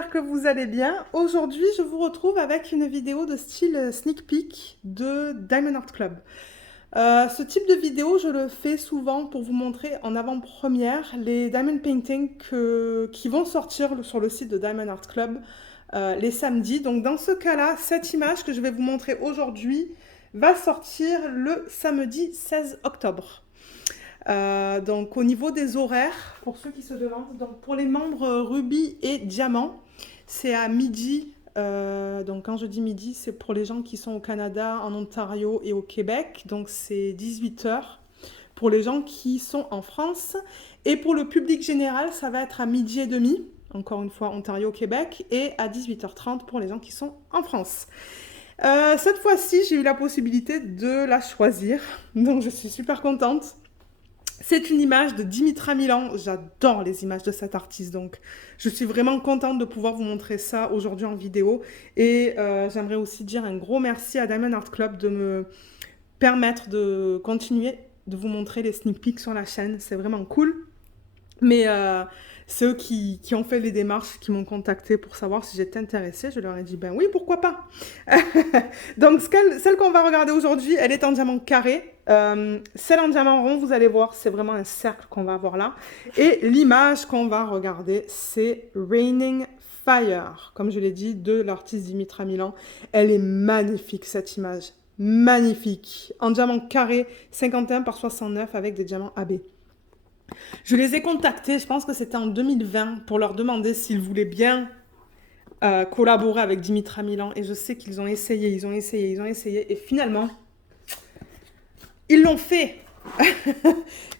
j'espère que vous allez bien. Aujourd'hui, je vous retrouve avec une vidéo de style sneak peek de Diamond Art Club. Ce type de vidéo, je le fais souvent pour vous montrer en avant-première les diamond paintings qui vont sortir sur le site de Diamond Art Club les samedis. Donc dans ce cas-là, cette image que je vais vous montrer aujourd'hui va sortir le samedi 16 octobre. Donc au niveau des horaires, pour ceux qui se demandent, donc pour les membres rubis et diamant, c'est à midi. Donc quand je dis midi, c'est pour les gens qui sont au Canada, en Ontario et au Québec. Donc c'est 18 heures pour les gens qui sont en France. Et pour le public général, ça va être à midi et demi, encore une fois Ontario, Québec, et à 18h30 pour les gens qui sont en France. Cette fois-ci, j'ai eu la possibilité de la choisir, donc je suis super contente. C'est une image de Dimitra Milan. J'adore les images de cet artiste, donc je suis vraiment contente de pouvoir vous montrer ça aujourd'hui en vidéo. Et j'aimerais aussi dire un gros merci à Diamond Art Club de me permettre de continuer de vous montrer les sneak peeks sur la chaîne. C'est vraiment cool. Mais c'est eux qui ont fait les démarches, qui m'ont contacté pour savoir si j'étais intéressée. Je leur ai dit, ben oui, pourquoi pas. Donc, celle qu'on va regarder aujourd'hui, elle est en diamant carré. Celle en diamant rond, vous allez voir, c'est vraiment un cercle qu'on va avoir là. Et l'image qu'on va regarder, c'est Raining Fire, comme je l'ai dit, de l'artiste Dimitra Milan. Elle est magnifique, cette image. Magnifique. En diamant carré, 51 par 69 avec des diamants AB. Je les ai contactés, je pense que c'était en 2020, pour leur demander s'ils voulaient bien collaborer avec Dimitra Milan. Et je sais qu'ils ont essayé, et finalement, ils l'ont fait.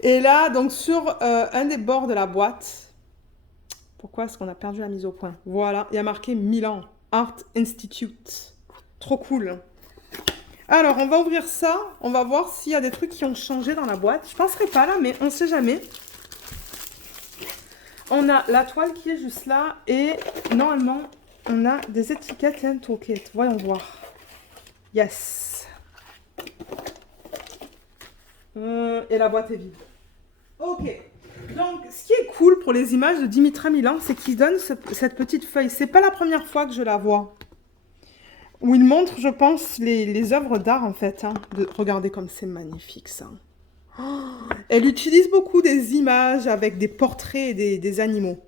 Et là, donc sur un des bords de la boîte, pourquoi est-ce qu'on a perdu la mise au point? Voilà, il y a marqué Milan Art Institute. Trop cool. Alors, on va ouvrir ça, on va voir s'il y a des trucs qui ont changé dans la boîte. Je ne penserai pas là, mais on ne sait jamais. On a la toile qui est juste là et normalement, on a des étiquettes et un toolkit. Voyons voir. Yes. Et la boîte est vide. Ok. Donc, ce qui est cool pour les images de Dimitra Milan, c'est qu'il donne cette petite feuille. C'est pas la première fois que je la vois. Où il montre, je pense, les œuvres d'art, en fait. Hein. Regardez comme c'est magnifique, ça. Oh, elle utilise beaucoup des images avec des portraits et des animaux.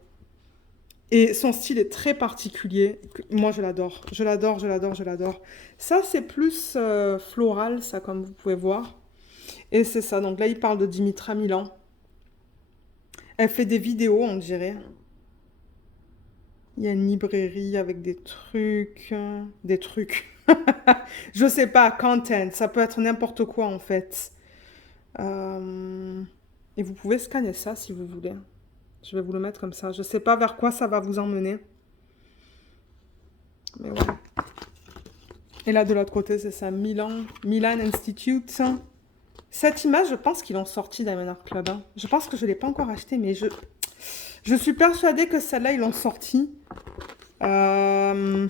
Et son style est très particulier. Moi, je l'adore. Je l'adore, je l'adore, je l'adore. Ça, c'est plus floral, ça, comme vous pouvez voir. Et c'est ça. Donc là, il parle de Dimitra Milan. Elle fait des vidéos, on dirait. Il y a une librairie avec des trucs. Des trucs. Je sais pas, content. Ça peut être n'importe quoi, en fait. Et vous pouvez scanner ça si vous voulez. Je vais vous le mettre comme ça. Je ne sais pas vers quoi ça va vous emmener. Mais voilà. Et là, de l'autre côté, c'est ça. Milan Institute. Cette image, je pense qu'ils l'ont sortie Diamond Art Club. Hein. Je pense que je ne l'ai pas encore achetée, mais je suis persuadée que celle-là, ils l'ont sortie. Ouais.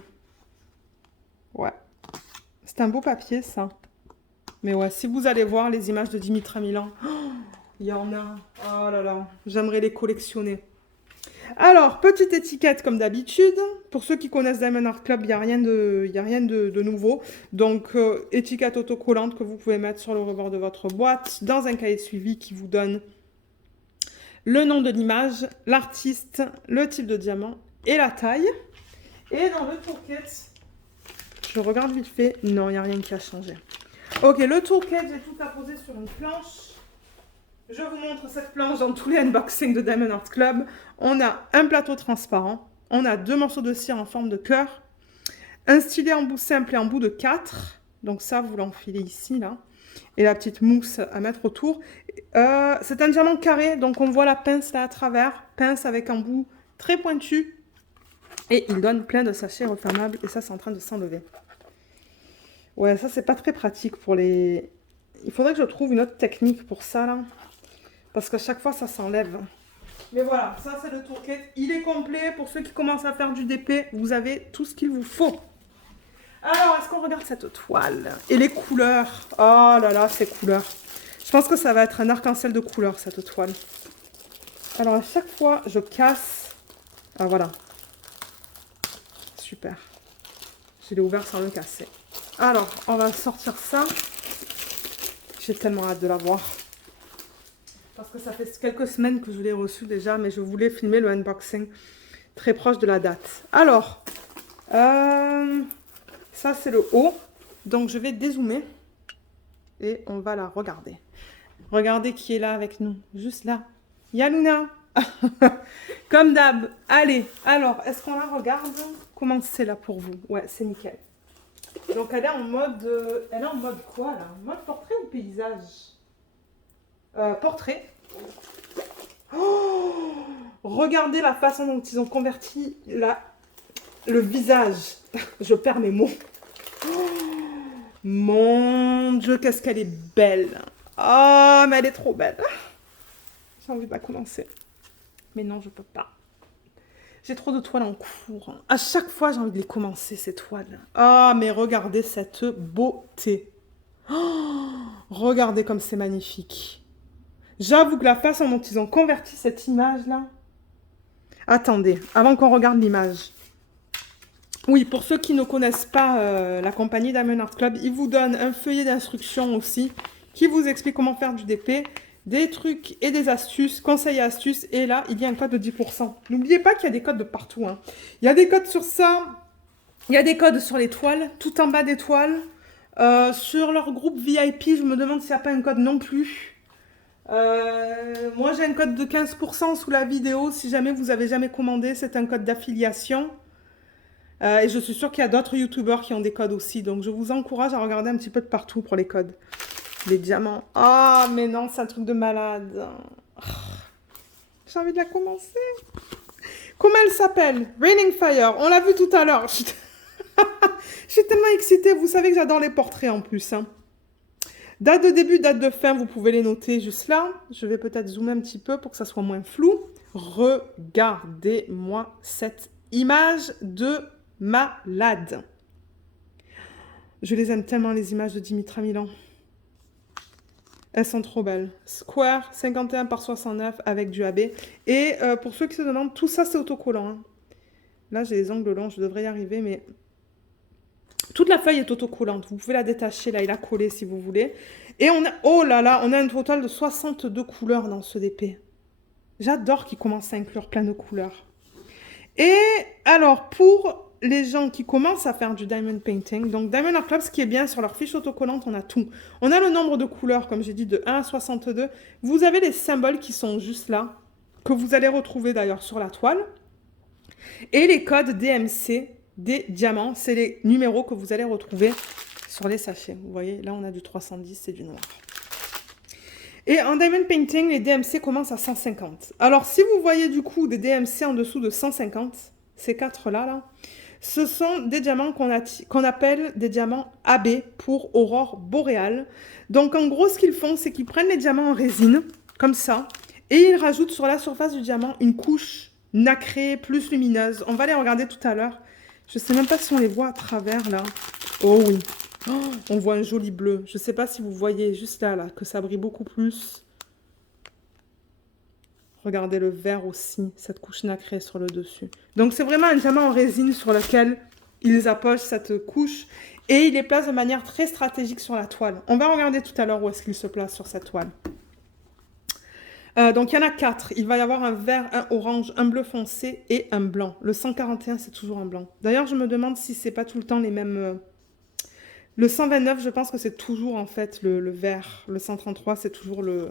C'est un beau papier, ça. Mais ouais, si vous allez voir les images de Dimitra Milan, il y en a. Oh là là, j'aimerais les collectionner. Alors, petite étiquette comme d'habitude. Pour ceux qui connaissent Diamond Art Club, il n'y a rien de nouveau. Donc, étiquette autocollante que vous pouvez mettre sur le rebord de votre boîte, dans un cahier de suivi qui vous donne le nom de l'image, l'artiste, le type de diamant et la taille. Et dans le toolkit, je regarde vite fait. Non, il n'y a rien qui a changé. Ok, le toolkit, j'ai tout apposé sur une planche. Je vous montre cette planche dans tous les unboxings de Diamond Art Club. On a un plateau transparent. On a 2 morceaux de cire en forme de cœur. Un stylet en bout simple et en bout de 4. Donc ça, vous l'enfilez ici, là. Et la petite mousse à mettre autour. C'est un diamant carré, donc on voit la pince là à travers. Pince avec un bout très pointu. Et il donne plein de sachets refermables. Et ça, c'est en train de s'enlever. Ouais, ça, c'est pas très pratique pour les... Il faudrait que je trouve une autre technique pour ça, là. Parce qu'à chaque fois, ça s'enlève. Mais voilà, ça, c'est le toolkit. Il est complet. Pour ceux qui commencent à faire du DP, vous avez tout ce qu'il vous faut. Alors, est-ce qu'on regarde cette toile? Et les couleurs. Oh là là, ces couleurs. Je pense que ça va être un arc-en-ciel de couleurs, cette toile. Alors, à chaque fois, je casse... Ah, voilà. super. Je l'ai ouvert sans le casser. Alors, on va sortir ça. J'ai tellement hâte de la voir. Parce que ça fait quelques semaines que je l'ai reçu déjà, mais je voulais filmer le unboxing très proche de la date. Alors, ça c'est le haut. Donc je vais dézoomer et on va la regarder. Regardez qui est là avec nous, juste là. Yaluna. Comme d'hab. Allez, alors, est-ce qu'on la regarde? Comment c'est là pour vous? Ouais, c'est nickel. Donc elle est en mode... elle est en mode quoi là? Mode portrait ou paysage? Portrait. Oh, regardez la façon dont ils ont converti le visage. Je perds mes mots. Oh, mon Dieu, qu'est-ce qu'elle est belle. Oh, mais elle est trop belle. J'ai envie de la commencer. Mais non, je peux pas. J'ai trop de toiles en cours. À chaque fois, j'ai envie de les commencer, ces toiles. Ah, mais regardez cette beauté. Oh, regardez comme c'est magnifique. J'avoue que la façon dont ils ont converti cette image-là... Attendez, avant qu'on regarde l'image. Oui, pour ceux qui ne connaissent pas la compagnie Diamond Art Club, ils vous donnent un feuillet d'instruction aussi qui vous explique comment faire du DP, des trucs et des astuces, conseils et astuces. Et là, il y a un code de 10%. N'oubliez pas qu'il y a des codes de partout. Hein. Il y a des codes sur ça, il y a des codes sur les toiles, tout en bas des toiles. Sur leur groupe VIP, je me demande s'il n'y a pas un code non plus. Moi, j'ai un code de 15% sous la vidéo. Si jamais vous avez jamais commandé, c'est un code d'affiliation. Et je suis sûre qu'il y a d'autres youtubeurs qui ont des codes aussi. Donc, je vous encourage à regarder un petit peu de partout pour les codes. Les diamants. Ah, mais non, c'est un truc de malade. Oh, j'ai envie de la commencer. Comment elle s'appelle? Raining Fire. On l'a vu tout à l'heure. Je suis tellement excitée. Vous savez que j'adore les portraits en plus. Hein. Date de début, date de fin, vous pouvez les noter juste là. Je vais peut-être zoomer un petit peu pour que ça soit moins flou. Regardez-moi cette image de malade. Je les aime tellement, les images de Dimitra Milan. Elles sont trop belles. Square, 51 par 69 avec du AB. Et pour ceux qui se demandent, tout ça c'est autocollant. Hein. Là j'ai les ongles longs, je devrais y arriver, mais... Toute la feuille est autocollante. Vous pouvez la détacher là et la coller si vous voulez. Et on a... Oh là là, on a un total de 62 couleurs dans ce DP. J'adore qu'ils commencent à inclure plein de couleurs. Et alors, pour les gens qui commencent à faire du diamond painting, donc Diamond Art Club, ce qui est bien, sur leur fiche autocollante, on a tout. On a le nombre de couleurs, comme j'ai dit, de 1 à 62. Vous avez les symboles qui sont juste là, que vous allez retrouver d'ailleurs sur la toile. Et les codes DMC des diamants, c'est les numéros que vous allez retrouver sur les sachets. Vous voyez, là, on a du 310, c'est du noir. Et en diamond painting, les DMC commencent à 150. Alors, si vous voyez du coup des DMC en dessous de 150, ces quatre-là, là, ce sont des diamants qu'on appelle des diamants AB pour aurore boréale. Donc, en gros, ce qu'ils font, c'est qu'ils prennent les diamants en résine, comme ça, et ils rajoutent sur la surface du diamant une couche nacrée, plus lumineuse. On va les regarder tout à l'heure. Je ne sais même pas si on les voit à travers, là. Oh oui. Oh, on voit un joli bleu. Je ne sais pas si vous voyez juste là, que ça brille beaucoup plus. Regardez le vert aussi, cette couche nacrée sur le dessus. Donc c'est vraiment un diamant en résine sur lequel ils apposent cette couche et ils les placent de manière très stratégique sur la toile. On va regarder tout à l'heure où est-ce qu'ils se placent sur cette toile. Donc il y en a 4. Il va y avoir un vert, un orange, un bleu foncé et un blanc. Le 141, c'est toujours un blanc. D'ailleurs, je me demande si c'est pas tout le temps les mêmes... Le 129, je pense que c'est toujours en fait le vert. Le 133, c'est toujours le...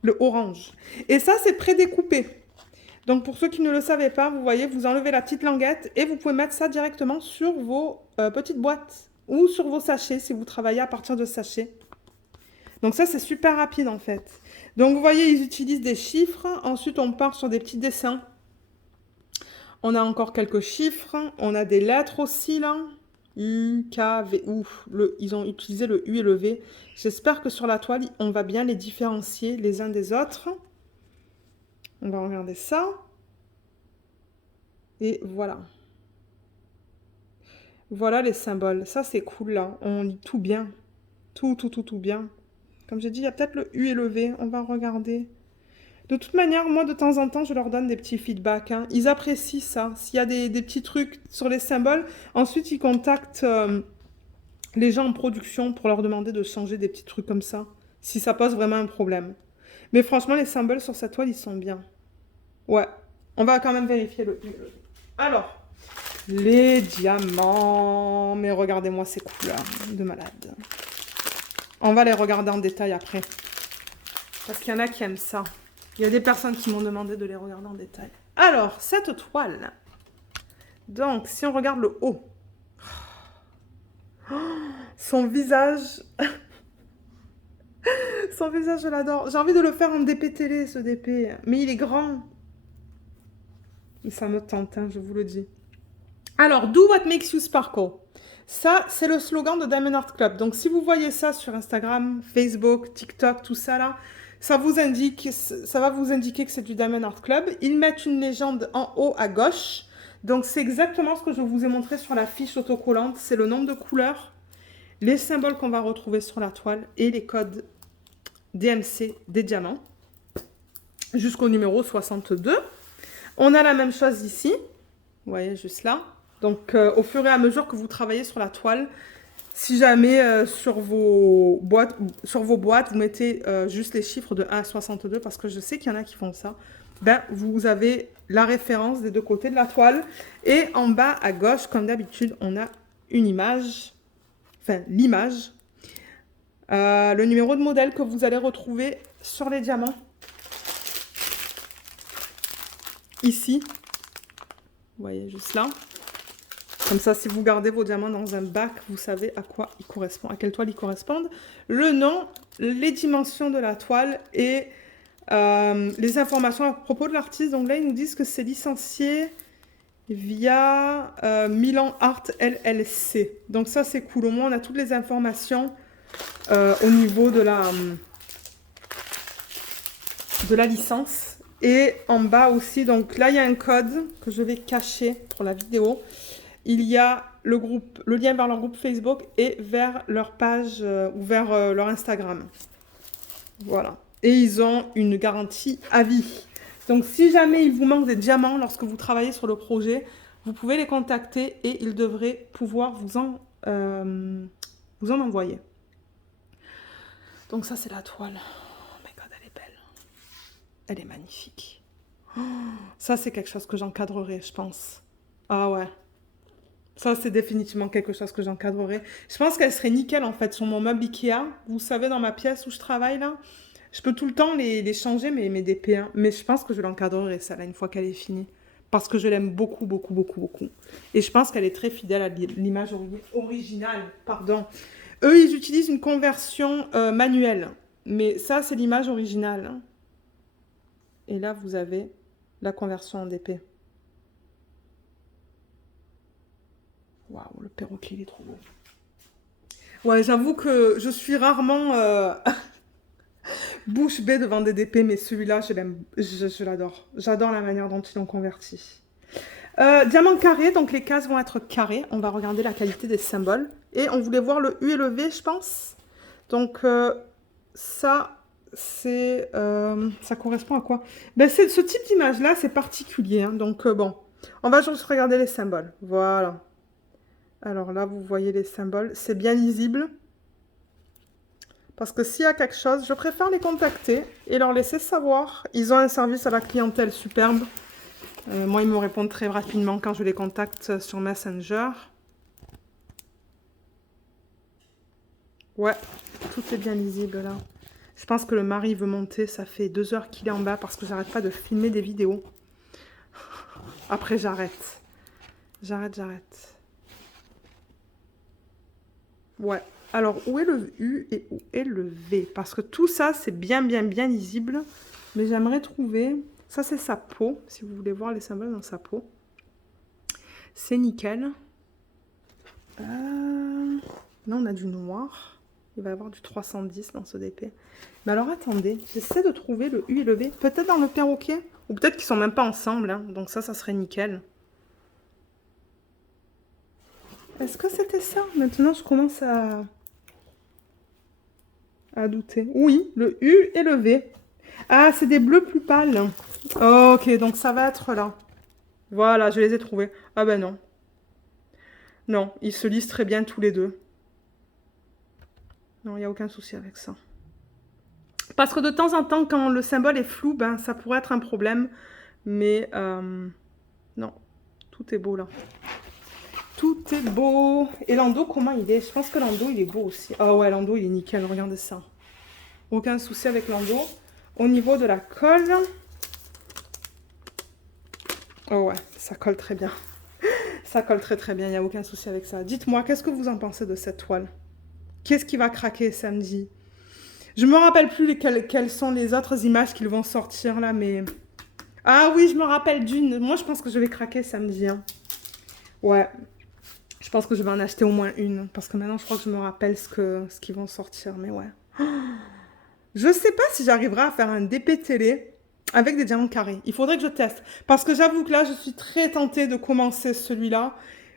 le orange. Et ça, c'est prédécoupé. Donc, pour ceux qui ne le savaient pas, vous voyez, vous enlevez la petite languette et vous pouvez mettre ça directement sur vos petites boîtes ou sur vos sachets si vous travaillez à partir de sachets. Donc ça, c'est super rapide en fait. Donc, vous voyez, ils utilisent des chiffres. Ensuite, on part sur des petits dessins. On a encore quelques chiffres. On a des lettres aussi, là. U, K, V, U. Ils ont utilisé le U et le V. J'espère que sur la toile, on va bien les différencier les uns des autres. On va regarder ça. Et voilà. Voilà les symboles. Ça, c'est cool, là. On lit tout bien. Tout bien. Comme j'ai dit, il y a peut-être le U et le V. On va regarder. De toute manière, moi, de temps en temps, je leur donne des petits feedbacks, hein. Ils apprécient ça. S'il y a des petits trucs sur les symboles, ensuite, ils contactent les gens en production pour leur demander de changer des petits trucs comme ça, si ça pose vraiment un problème. Mais franchement, les symboles sur cette toile, ils sont bien. Ouais, on va quand même vérifier le. Alors, les diamants. Mais regardez-moi ces couleurs de malade. On va les regarder en détail après. Parce qu'il y en a qui aiment ça. Il y a des personnes qui m'ont demandé de les regarder en détail. Alors, cette toile. Donc, si on regarde le haut. Son visage. Son visage, je l'adore. J'ai envie de le faire en DP télé, ce DP. Mais il est grand. Mais ça me tente, hein, je vous le dis. Alors, do what makes you sparkle. Ça, c'est le slogan de Diamond Art Club. Donc, si vous voyez ça sur Instagram, Facebook, TikTok, tout ça là, ça va vous indiquer que c'est du Diamond Art Club. Ils mettent une légende en haut à gauche. Donc, c'est exactement ce que je vous ai montré sur la fiche autocollante. C'est le nombre de couleurs, les symboles qu'on va retrouver sur la toile et les codes DMC des diamants jusqu'au numéro 62. On a la même chose ici. Vous voyez, juste là. Donc, au fur et à mesure que vous travaillez sur la toile, si jamais sur vos boîtes, vous mettez juste les chiffres de 1 à 62, parce que je sais qu'il y en a qui font ça, ben, vous avez la référence des deux côtés de la toile. Et en bas à gauche, comme d'habitude, on a une image, enfin l'image, le numéro de modèle que vous allez retrouver sur les diamants. Ici, vous voyez juste là. Comme ça, si vous gardez vos diamants dans un bac, vous savez à quoi ils correspondent, à quelle toile ils correspondent. Le nom, les dimensions de la toile et les informations à propos de l'artiste. Donc là, ils nous disent que c'est licencié via Milan Art LLC. Donc ça, c'est cool. Au moins, on a toutes les informations au niveau de la licence. Et en bas aussi, donc là, il y a un code que je vais cacher pour la vidéo. Il y a le lien vers leur groupe Facebook et vers leur page ou vers leur Instagram. Voilà. Et ils ont une garantie à vie. Donc, si jamais il vous manque des diamants lorsque vous travaillez sur le projet, vous pouvez les contacter et ils devraient pouvoir vous en envoyer. Donc, ça, c'est la toile. Oh my God, elle est belle. Elle est magnifique. Oh, ça, c'est quelque chose que j'encadrerai, je pense. Ah ouais. Ça, c'est définitivement quelque chose que j'encadrerai. Je pense qu'elle serait nickel, en fait, sur mon meuble Ikea. Vous savez, dans ma pièce où je travaille, là. Je peux tout le temps les changer, mes DP1. Mais je pense que je l'encadrerai, ça, là, une fois qu'elle est finie. Parce que je l'aime beaucoup, beaucoup, beaucoup, beaucoup. Et je pense qu'elle est très fidèle à l'image originale. Pardon. Eux, ils utilisent une conversion manuelle. Mais ça, c'est l'image originale. Hein. Et là, vous avez la conversion en DP. Waouh, le perroquet, il est trop beau. Ouais, j'avoue que je suis rarement bouche bée devant des DP, mais celui-là, je l'adore. J'adore la manière dont ils l'ont converti. Diamant carré, donc les cases vont être carrées. On va regarder la qualité des symboles. Et on voulait voir le U et le V, je pense. Donc, ça, c'est... ça correspond à quoi? Ben, ce type d'image-là, c'est particulier. Hein, donc, bon, on va juste regarder les symboles. Voilà. Alors là, vous voyez les symboles. C'est bien lisible. Parce que s'il y a quelque chose, je préfère les contacter et leur laisser savoir. Ils ont un service à la clientèle superbe. Moi, ils me répondent très rapidement quand je les contacte sur Messenger. Ouais, tout est bien lisible là. Je pense que le mari veut monter. Ça fait 2 heures qu'il est en bas parce que j'arrête pas de filmer des vidéos. Après, j'arrête. J'arrête. Ouais. Alors, où est le U et où est le V? Parce que tout ça, c'est bien lisible. Mais j'aimerais trouver... Ça, c'est sa peau. Si vous voulez voir les symboles dans sa peau. C'est nickel. Là, on a du noir. Il va y avoir du 310 dans ce DP. Mais alors, attendez. J'essaie de trouver le U et le V. Peut-être dans le perroquet. Ou peut-être qu'ils sont même pas ensemble. Hein. Donc ça serait nickel. Est-ce que c'était ça? Maintenant, je commence à douter. Oui, le U et le V. Ah, c'est des bleus plus pâles. Ok, donc ça va être là. Voilà, je les ai trouvés. Ah ben non. Non, ils se lisent très bien tous les deux. Non, il n'y a aucun souci avec ça. Parce que de temps en temps, quand le symbole est flou, ben ça pourrait être un problème. Mais non, tout est beau là. Tout est beau. Et l'endo, comment il est? Je pense que l'endo, il est beau aussi. Ah ouais, l'endo, il est nickel, regardez ça. Aucun souci avec l'endo. Au niveau de la colle... Oh ouais, ça colle très bien. Ça colle très très bien, il n'y a aucun souci avec ça. Dites-moi, qu'est-ce que vous en pensez de cette toile? Qu'est-ce qui va craquer samedi? Je me rappelle plus quelles sont les autres images qu'ils vont sortir là, mais... Ah oui, je me rappelle d'une. Moi, je pense que je vais craquer samedi. Hein. Ouais, je pense que je vais en acheter au moins une. Parce que maintenant, je crois que je me rappelle ce qu'ils vont sortir, mais ouais. Je sais pas si j'arriverai à faire un DP télé avec des diamants carrés. Il faudrait que je teste. Parce que j'avoue que là, je suis très tentée de commencer celui-là.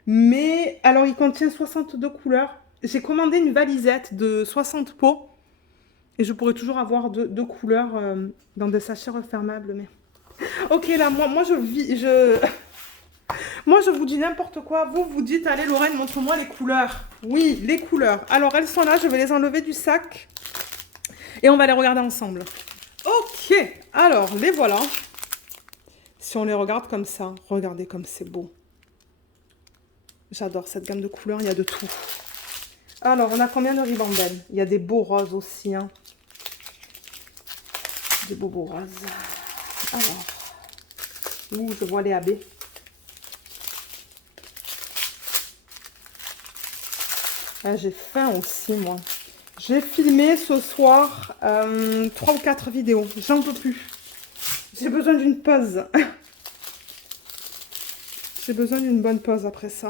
Mais, alors, il contient 62 couleurs. J'ai commandé une valisette de 60 pots. Et je pourrais toujours avoir deux couleurs dans des sachets refermables. Mais... Ok, là, moi je vis... Moi, je vous dis n'importe quoi. Vous, vous dites, allez, Lorraine, montre-moi les couleurs. Oui, les couleurs. Alors, elles sont là. Je vais les enlever du sac. Et on va les regarder ensemble. Ok, alors, les voilà. Si on les regarde comme ça, regardez comme c'est beau. J'adore cette gamme de couleurs, il y a de tout. Alors, on a combien de ribambelles? Il y a des beaux roses aussi. Hein. Des beaux roses. Alors, ouh, je vois les AB. Ah, j'ai faim aussi, moi. J'ai filmé ce soir 3 ou 4 vidéos. J'en peux plus. J'ai besoin d'une pause. J'ai besoin d'une bonne pause après ça.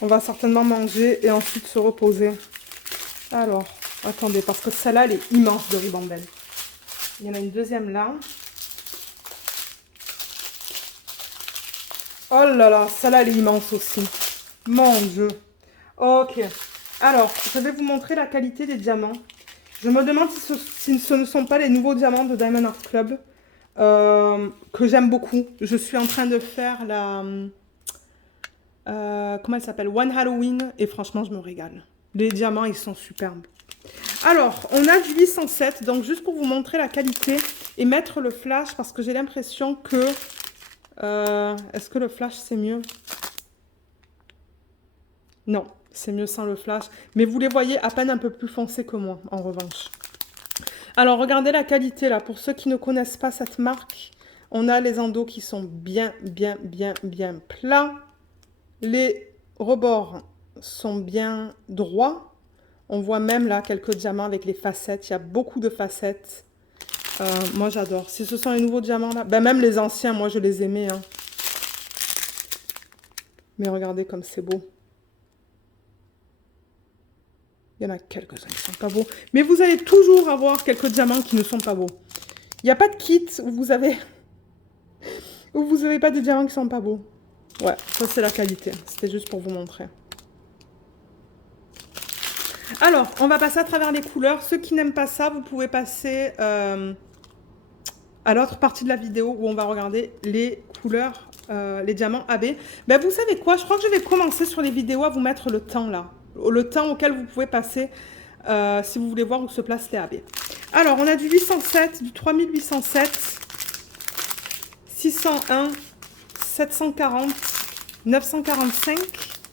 On va certainement manger et ensuite se reposer. Alors, attendez, parce que celle-là, elle est immense de ribambelle. Il y en a une deuxième là. Oh là là, celle-là, elle est immense aussi. Mon Dieu. Ok. Alors, je vais vous montrer la qualité des diamants. Je me demande si ce ne sont pas les nouveaux diamants de Diamond Art Club. Que j'aime beaucoup. Je suis en train de faire la... comment elle s'appelle? One Halloween. Et franchement, je me régale. Les diamants, ils sont superbes. Alors, on a du 807. Donc, juste pour vous montrer la qualité et mettre le flash. Parce que j'ai l'impression que... est-ce que le flash, c'est mieux? Non, c'est mieux sans le flash. Mais vous les voyez à peine un peu plus foncés que moi, en revanche. Alors, regardez la qualité, là. Pour ceux qui ne connaissent pas cette marque, on a les endos qui sont bien plats. Les rebords sont bien droits. On voit même là quelques diamants avec les facettes. Il y a beaucoup de facettes. Moi, j'adore. Si ce sont les nouveaux diamants, là... Ben, même les anciens, moi, je les aimais. Hein. Mais regardez comme c'est beau. Il y en a quelques-uns qui ne sont pas beaux. Mais vous allez toujours avoir quelques diamants qui ne sont pas beaux. Il n'y a pas de kit où vous avez... où vous n'avez pas des diamants qui ne sont pas beaux. Ouais, ça c'est la qualité. C'était juste pour vous montrer. Alors, on va passer à travers les couleurs. Ceux qui n'aiment pas ça, vous pouvez passer à l'autre partie de la vidéo où on va regarder les couleurs, les diamants AB. Ben, vous savez quoi? Je crois que je vais commencer sur les vidéos à vous mettre le temps là. Le temps auquel vous pouvez passer si vous voulez voir où se placent les AB. Alors, on a du 807, du 3807, 601, 740, 945,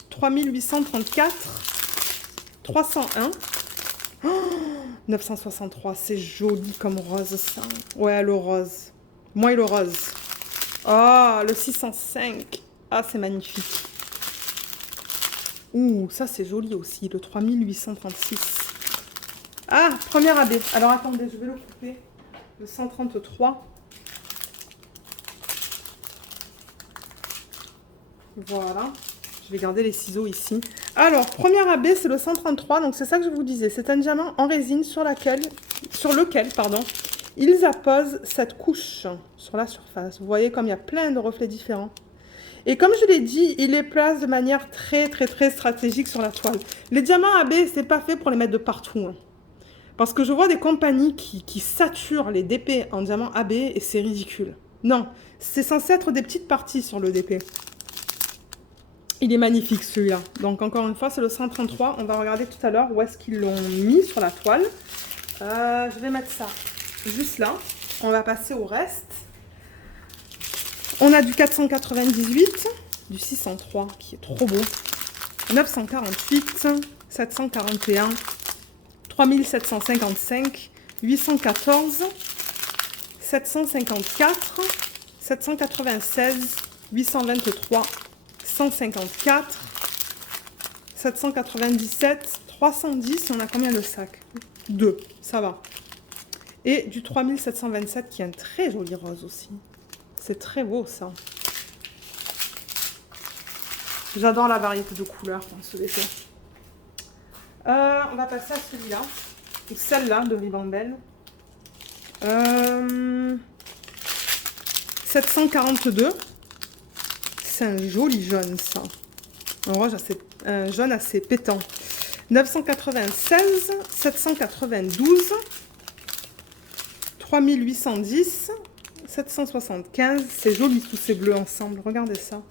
3834, 301, oh, 963, c'est joli comme rose ça. Ouais, le rose. Moi et le rose. Oh, le 605. Ah, c'est magnifique. Ouh, ça c'est joli aussi, le 3836. Ah, premier AB. Alors attendez, je vais le couper. Le 133. Voilà. Je vais garder les ciseaux ici. Alors, premier AB, c'est le 133. Donc, c'est ça que je vous disais. C'est un diamant en résine sur lequel, ils apposent cette couche sur la surface. Vous voyez comme il y a plein de reflets différents. Et comme je l'ai dit, il les place de manière très stratégique sur la toile. Les diamants AB, c'est pas fait pour les mettre de partout. Hein. Parce que je vois des compagnies qui saturent les DP en diamant AB et c'est ridicule. Non, c'est censé être des petites parties sur le DP. Il est magnifique celui-là. Donc encore une fois, c'est le 133. On va regarder tout à l'heure où est-ce qu'ils l'ont mis sur la toile. Je vais mettre ça juste là. On va passer au reste. On a du 498, du 603 qui est trop beau, 948, 741, 3755, 814, 754, 796, 823, 154, 797, 310, on a combien de sacs? 2, ça va. Et du 3727 qui est un très joli rose aussi. C'est très beau ça. J'adore la variété de couleurs dans ce DP. On va passer à celui-là. Ou celle-là de Ribambelle. 742. C'est un joli jaune ça. Un rouge assez, un jaune assez pétant. 996, 792, 3810, 775. C'est joli tous ces bleus ensemble. Regardez ça.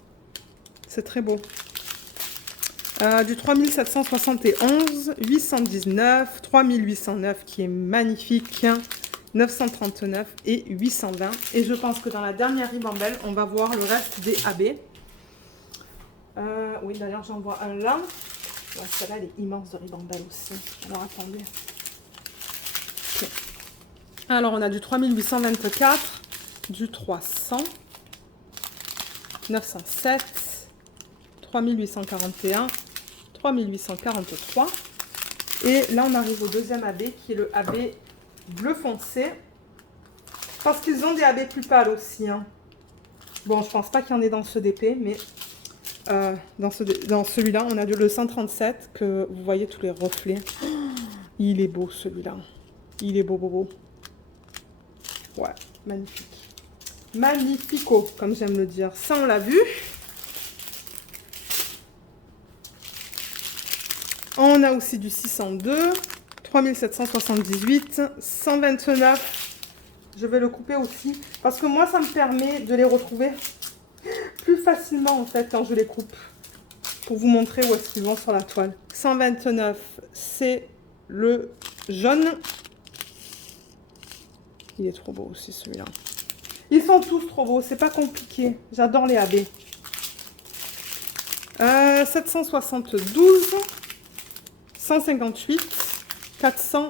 C'est très beau. Du 3771, 819, 3809 qui est magnifique, 939 et 820. Et je pense que dans la dernière ribambelle, on va voir le reste des AB. Oui, d'ailleurs, j'en vois un là. Ouais, celle-là, elle est immense de ribambelle aussi. Alors, attendez. Okay. Alors, on a du 3824, du 300, 907, 3841, 3843. Et là, on arrive au deuxième AB qui est le AB bleu foncé. Parce qu'ils ont des AB plus pâles aussi. Hein. Bon, je pense pas qu'il y en ait dans ce DP, mais dans celui-là, on a le 137 que vous voyez tous les reflets. Oh, il est beau celui-là. Il est beau, beau, beau. Ouais, magnifique. Magnifico, comme j'aime le dire. Ça, on l'a vu. On a aussi du 602, 3778, 129. Je vais le couper aussi. Parce que moi, ça me permet de les retrouver plus facilement, en fait, quand je les coupe. Pour vous montrer où est-ce qu'ils vont sur la toile. 129, c'est le jaune. Il est trop beau aussi, celui-là. Ils sont tous trop beaux, c'est pas compliqué. J'adore les AB. 772, 158, 400,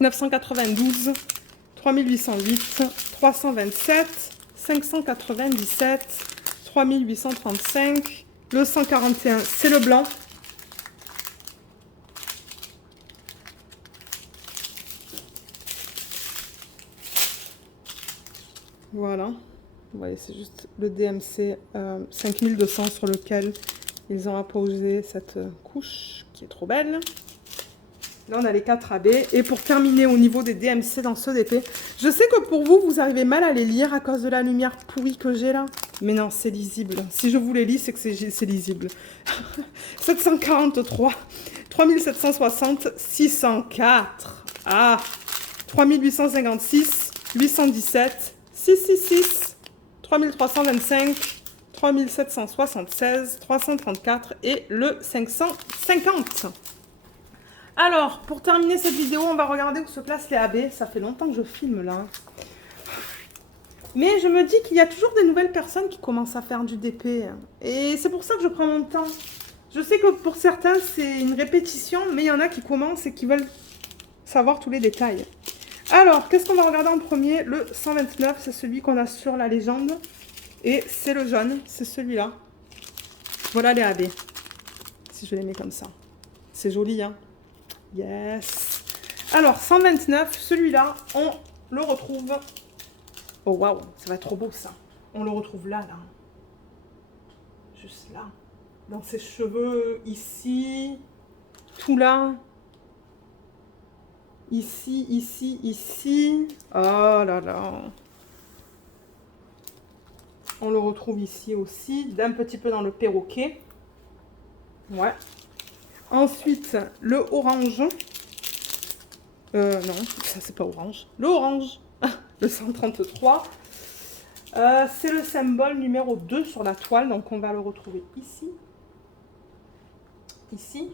992, 3808, 327, 597, 3835, le 141, c'est le blanc. Voilà, vous voyez, c'est juste le DMC 5200 sur lequel ils ont apposé cette couche qui est trop belle. Là, on a les 4 AB. Et pour terminer au niveau des DMC dans ce DP, je sais que pour vous, vous arrivez mal à les lire à cause de la lumière pourrie que j'ai là. Mais non, c'est lisible. Si je vous les lis, c'est que c'est lisible. 743, 3760, 604. Ah, 3856, 817, 666, 3325, 3776, 334 et le 550. Alors, pour terminer cette vidéo, on va regarder où se placent les AB. Ça fait longtemps que je filme là. Mais je me dis qu'il y a toujours des nouvelles personnes qui commencent à faire du DP. Et c'est pour ça que je prends mon temps. Je sais que pour certains, c'est une répétition, mais il y en a qui commencent et qui veulent savoir tous les détails. Alors, qu'est-ce qu'on va regarder en premier? Le 129, c'est celui qu'on a sur la légende. Et c'est le jaune, c'est celui-là. Voilà les AB. Si je les mets comme ça. C'est joli, hein? Yes. Alors, 129, celui-là, on le retrouve... Oh, waouh, ça va être trop beau, ça. On le retrouve là, là. Juste là. Dans ses cheveux, ici. Tout là. Ici, ici, ici. Oh là là. On le retrouve ici aussi, d'un petit peu dans le perroquet. Ouais. Ensuite, le orange. Non, ça c'est pas orange. Le orange, le 133. C'est le symbole numéro 2 sur la toile, donc on va le retrouver ici. Ici.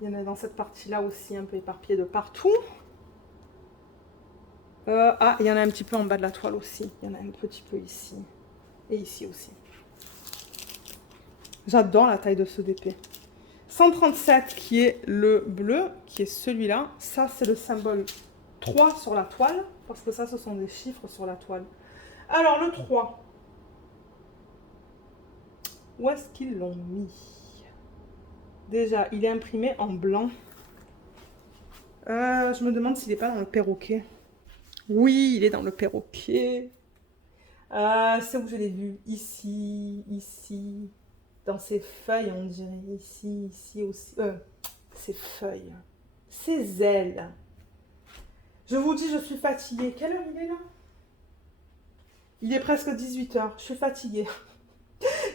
Il y en a dans cette partie-là aussi, un peu éparpillé de partout. Il y en a un petit peu en bas de la toile aussi. Il y en a un petit peu ici. Et ici aussi. J'adore la taille de ce DP. 137 qui est le bleu, qui est celui-là. Ça, c'est le symbole 3 sur la toile. Parce que ça, ce sont des chiffres sur la toile. Alors, le 3. Où est-ce qu'ils l'ont mis? Déjà, il est imprimé en blanc. Je me demande s'il n'est pas dans le perroquet. Oui, il est dans le perroquet. C'est où je l'ai vu? Ici, ici. Dans ses feuilles, on dirait. Ici, ici aussi. Ses feuilles. Ses ailes. Je vous dis, je suis fatiguée. Quelle heure il est là? Il est presque 18 h. Je suis fatiguée.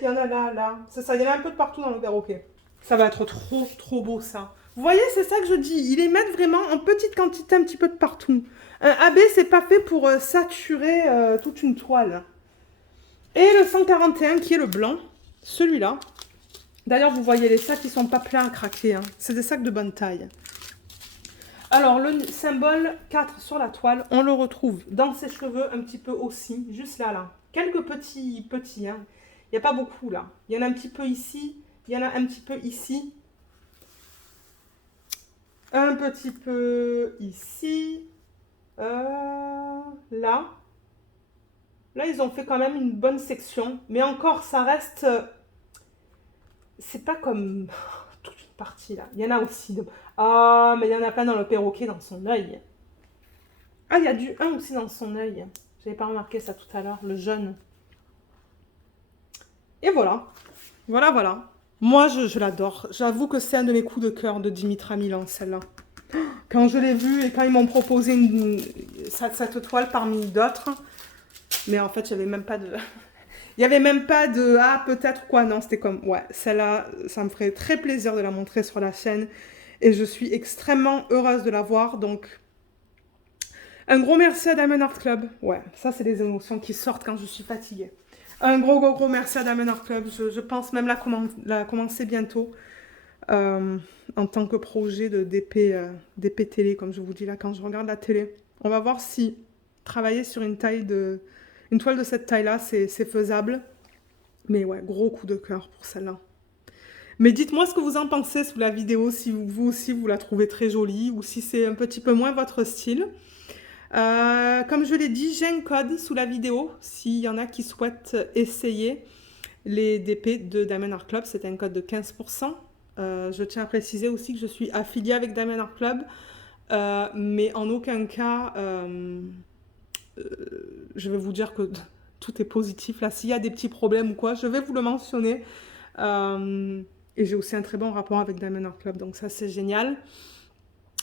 Il y en a là, là. C'est ça, il y en a un peu de partout dans le perroquet. Ça va être trop, trop beau, ça. Vous voyez, c'est ça que je dis. Ils les mettent vraiment en petite quantité, un petit peu de partout. Un AB, c'est pas fait pour saturer toute une toile. Et le 141, qui est le blanc. Celui-là. D'ailleurs, vous voyez, les sacs, ils sont pas pleins à craquer. Hein. C'est des sacs de bonne taille. Alors, le symbole 4 sur la toile, on le retrouve dans ses cheveux un petit peu aussi. Juste là, là. Quelques petits, hein. Il n'y a pas beaucoup, là. Il y en a un petit peu ici. Il y en a un petit peu ici. Un petit peu ici. Là. Là, ils ont fait quand même une bonne section. Mais encore, ça reste... c'est pas comme toute une partie, là. Il y en a aussi. Ah, mais il y en a plein dans le perroquet, dans son œil. Ah, il y a du 1 aussi dans son œil. J'avais pas remarqué ça tout à l'heure, le jaune. Et voilà. Voilà, voilà. Moi, je l'adore. J'avoue que c'est un de mes coups de cœur de Dimitra Milan, celle-là. Quand je l'ai vue et quand ils m'ont proposé cette toile parmi d'autres, mais en fait, il n'y avait même pas de... Il n'y avait même pas de « ah, peut-être quoi ». Non, c'était comme « ouais, celle-là, ça me ferait très plaisir de la montrer sur la chaîne. » Et je suis extrêmement heureuse de la voir. Donc, un gros merci à Diamond Art Club. Ouais, ça, c'est des émotions qui sortent quand je suis fatiguée. Un gros merci à Diamond Art Club. Je pense même la commencer bientôt. En tant que projet de DP télé, comme je vous dis là, quand je regarde la télé. On va voir si travailler sur une toile de cette taille-là, c'est faisable. Mais ouais, gros coup de cœur pour celle-là. Mais dites-moi ce que vous en pensez sous la vidéo, si vous aussi vous la trouvez très jolie ou si c'est un petit peu moins votre style. Comme je l'ai dit, j'ai un code sous la vidéo s'il y en a qui souhaitent essayer les DP de Diamond Art Club. C'est un code de 15%. Je tiens à préciser aussi que je suis affiliée avec Diamond Art Club, mais en aucun cas, je vais vous dire que tout est positif. Là, s'il y a des petits problèmes ou quoi, je vais vous le mentionner. Et j'ai aussi un très bon rapport avec Diamond Art Club, donc ça c'est génial.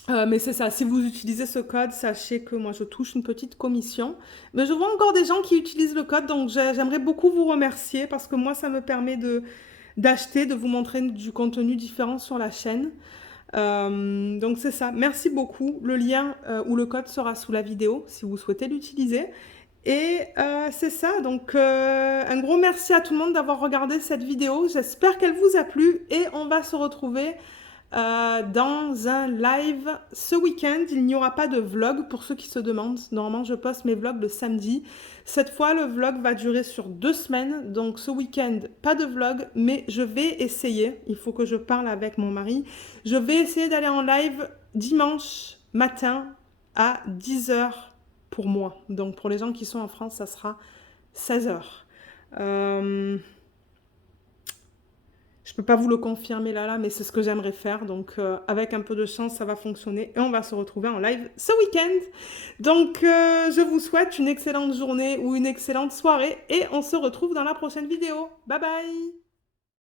Mais c'est ça, si vous utilisez ce code, sachez que moi je touche une petite commission. Mais je vois encore des gens qui utilisent le code, donc j'aimerais beaucoup vous remercier parce que moi ça me permet d'acheter, de vous montrer du contenu différent sur la chaîne. Donc c'est ça, merci beaucoup. Le lien ou le code sera sous la vidéo si vous souhaitez l'utiliser. Et c'est ça, donc un gros merci à tout le monde d'avoir regardé cette vidéo. J'espère qu'elle vous a plu et on va se retrouver dans un live ce week-end. Il n'y aura pas de vlog pour ceux qui se demandent. Normalement, je poste mes vlogs le samedi. Cette fois, le vlog va durer sur 2 semaines. Donc ce week-end, pas de vlog, mais je vais essayer. Il faut que je parle avec mon mari. Je vais essayer d'aller en live dimanche matin à 10 h pour moi. Donc pour les gens qui sont en France, ça sera 16 h. Je peux pas vous le confirmer là, mais c'est ce que j'aimerais faire. Donc, avec un peu de chance, ça va fonctionner. Et on va se retrouver en live ce week-end. Donc, je vous souhaite une excellente journée ou une excellente soirée. Et on se retrouve dans la prochaine vidéo. Bye bye!